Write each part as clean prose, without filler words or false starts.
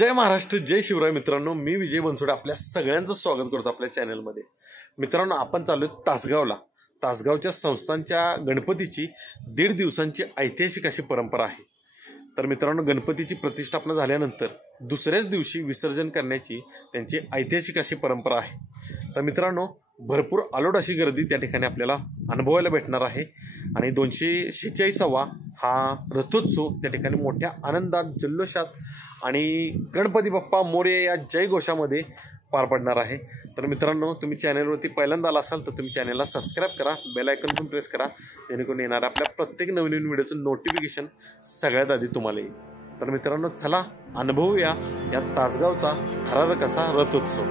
जय महाराष्ट्र, जय शिवराय. मित्रांनो, मी विजय बनसोडे आपल्या सगळ्यांचं स्वागत करतो आपल्या चॅनलमध्ये. मित्रांनो, आपण चालू तासगावला. तासगावच्या संस्थांच्या गणपतीची 1.5 दिवसांची ऐतिहासिक अशी परंपरा आहे. तर मित्रांनो, गणपतीची प्रतिष्ठापना झाल्यानंतर दुसऱ्याच दिवशी विसर्जन करण्याची त्यांची ऐतिहासिक अशी परंपरा आहे. तर मित्रांनो, भरपूर अलोट अशी गर्दी त्या ठिकाणी आपल्याला अनुभवायला भेटणार आहे. आणि 246वा हा रथोत्सव त्या ठिकाणी मोठ्या आनंदात, जल्लोषात आणि गणपती बाप्पा मोरया या जयघोषामध्ये पार पडणार आहे. तर मित्रांनो, तुम्ही चॅनलवरती पहिल्यांदा आला असाल तर तुम्ही चॅनलला सबस्क्राईब करा, बेल आयकॉन पण प्रेस करा, जेणेकरून येणाऱ्या आपल्या प्रत्येक नवीन व्हिडिओचं नोटिफिकेशन सगळ्यात आधी तुम्हाला येईल. तर मित्रांनो, चला अनुभवूया या तासगावचा थरारक असा रथोत्सव.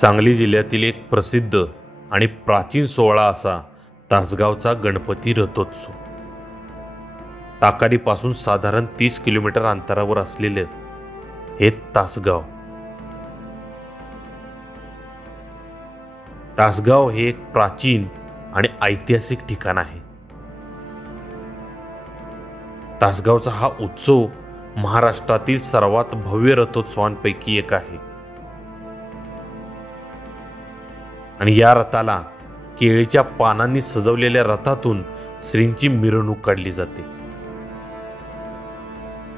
सांगली जिल्ह्यातील एक प्रसिद्ध आणि प्राचीन सोहळा असा तासगावचा गणपती रथोत्सव. ताकारीपासून साधारण 30 किलोमीटर अंतरावर असलेले हे तासगाव. तासगाव हे एक प्राचीन आणि ऐतिहासिक ठिकाण आहे. तासगावचा हा उत्सव महाराष्ट्रातील सर्वात भव्य रथोत्सवांपैकी एक आहे. आणि या रथाला केळीच्या पानांनी सजवलेल्या रथातून श्रींची मिरवणूक काढली जाते.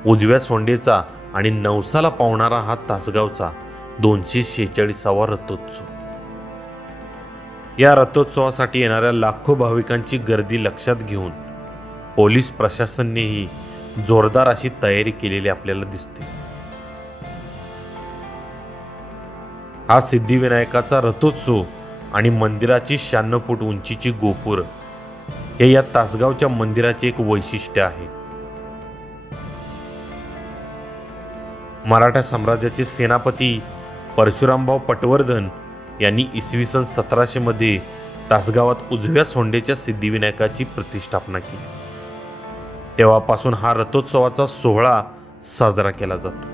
उजव्या सोंडेचा आणि नवसाला पावणारा हा तासगावचा 246वा रथोत्सव. या रथोत्सवासाठी येणाऱ्या लाखो भाविकांची गर्दी लक्षात घेऊन पोलीस प्रशासनानेही जोरदार अशी तयारी केलेली आपल्याला दिसते. हा सिद्धिविनायकाचा रथोत्सव आणि मंदिराची 96 फूट उंचीची गोपुर हे या तासगावच्या मंदिराचे एक वैशिष्ट्य आहे. मराठा साम्राज्याचे सेनापती परशुरामभाऊ पटवर्धन यांनी इसवी सन 1700 मध्ये तासगावात उजव्या सोंडेच्या सिद्धिविनायकाची प्रतिष्ठापना केली. तेव्हापासून हा रथोत्सवाचा सोहळा साजरा केला जातो.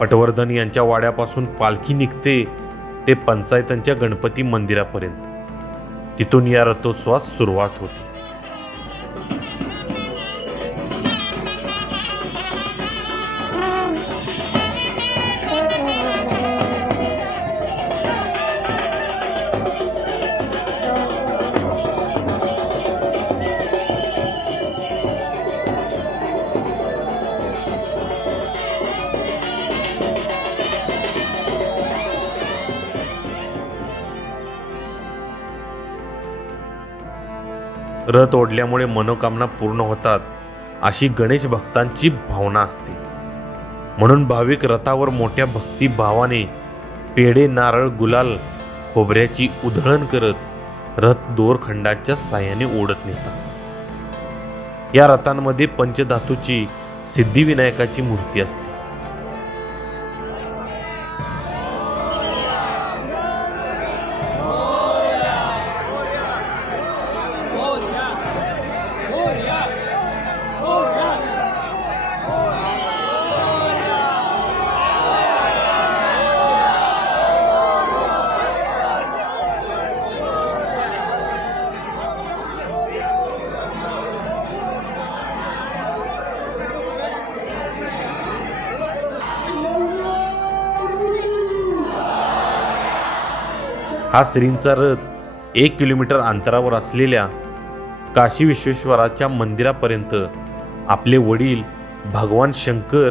पटवर्धन यांच्या वाड्यापासून पालखी निघते ते पंचायतांच्या गणपती मंदिरापर्यंत. तिथून या रथोत्सवास सुरुवात होती. रथ ओढल्यामुळे मनोकामना पूर्ण होतात अशी गणेश भक्तांची भावना असते. म्हणून भाविक रथावर मोठ्या भक्तिभावाने पेढे, नारळ, गुलाल, खोबऱ्याची उधळण करत रथ दोरखंडाच्या साह्याने ओढत नेतात. या रथांमध्ये पंचधातूची सिद्धिविनायकाची मूर्ती असते. हा श्रींचा रथ 1 किलोमीटर अंतरावर असलेल्या काशी विश्वेश्वराच्या मंदिरापर्यंत आपले वडील भगवान शंकर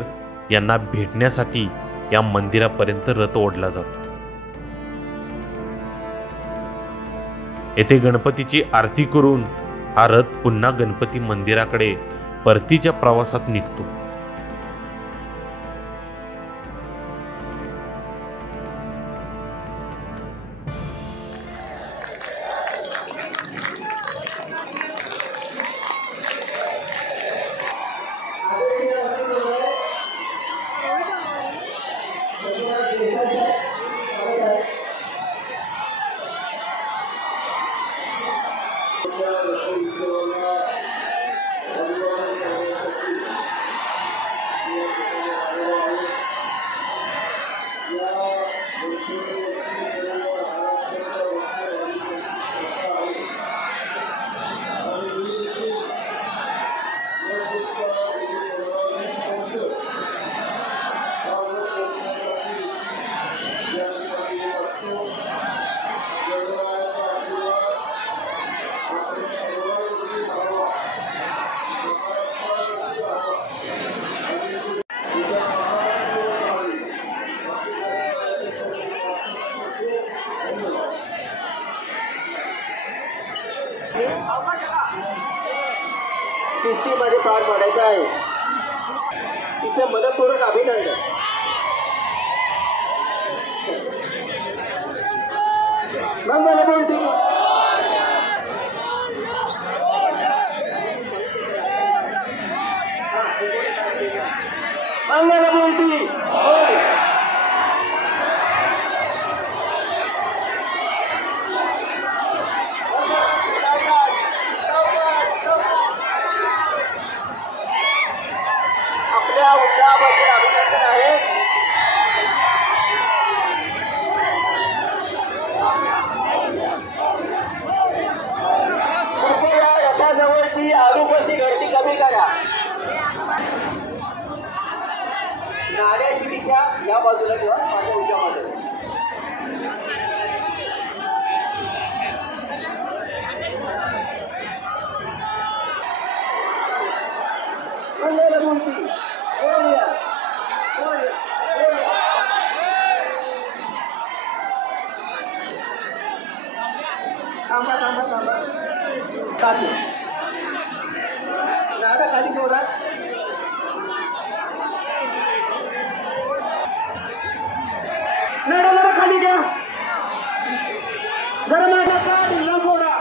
यांना भेटण्यासाठी या मंदिरापर्यंत रथ ओढला जातो. येथे गणपतीची आरती करून हा रथ पुन्हा गणपती मंदिराकडे परतीच्या प्रवासात निघतो. मध्ये पार पडायचा आहे तिथे मनपूर्वक अभिनंदन. मंगलमूर्ती मंगलमूर्ती आपल्या उत्साहाबद्दल अभिनंदन आहे. कृपया रथाजवळची आडूपशी गर्दी कमी करा. नाण्याची दिशा या बाजूला ठेवा, माझ्या उजव्या बाजूला. मंगलमूर्ती थांबा थांबा थांबा खाली नाडा खाली ठेवला. नाडा जरा खाली घ्या. जरा माझा काढ न सोडा.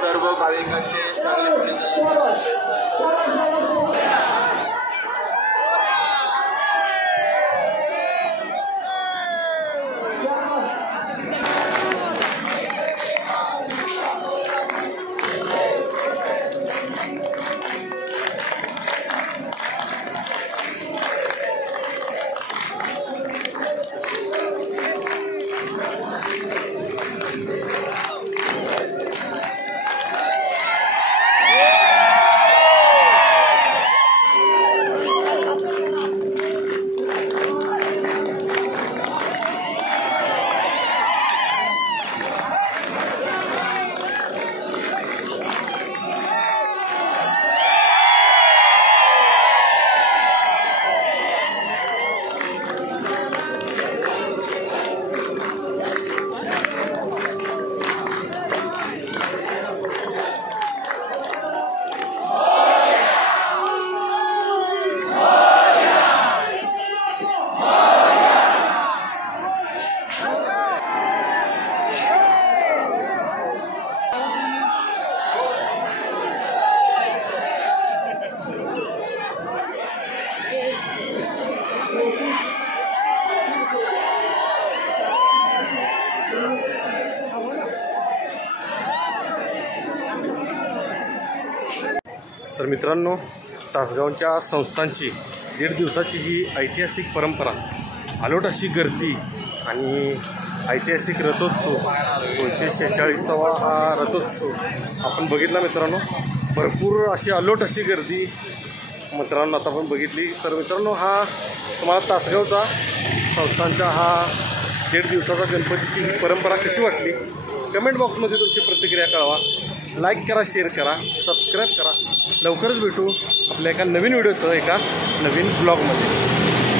सर्व भाविकांचे मित्रांनो, तासगावच्या संस्थांची 1.5 दिवसाची ही ऐतिहासिक परंपरा, अलोट अशी गर्दी आणि ऐतिहासिक रथोत्सव 246वा हा रथोत्सव आपण बघितला मित्रांनो. भरपूर अशी अलोट अशी गर्दी मित्रांनो आता आपण बघितली. तर मित्रांनो, हा तुम्हाला तासगावचा संस्थांचा हा 1.5 दिवसाचा गणपतीची ही परंपरा कशी वाटली कमेंट बॉक्समध्ये तुमची प्रतिक्रिया कळवा. लाईक करा, शेअर करा, सबस्क्राईब करा. लवकरच भेटू आपल्या एका नवीन व्हिडिओसह एका नवीन ब्लॉगमध्ये.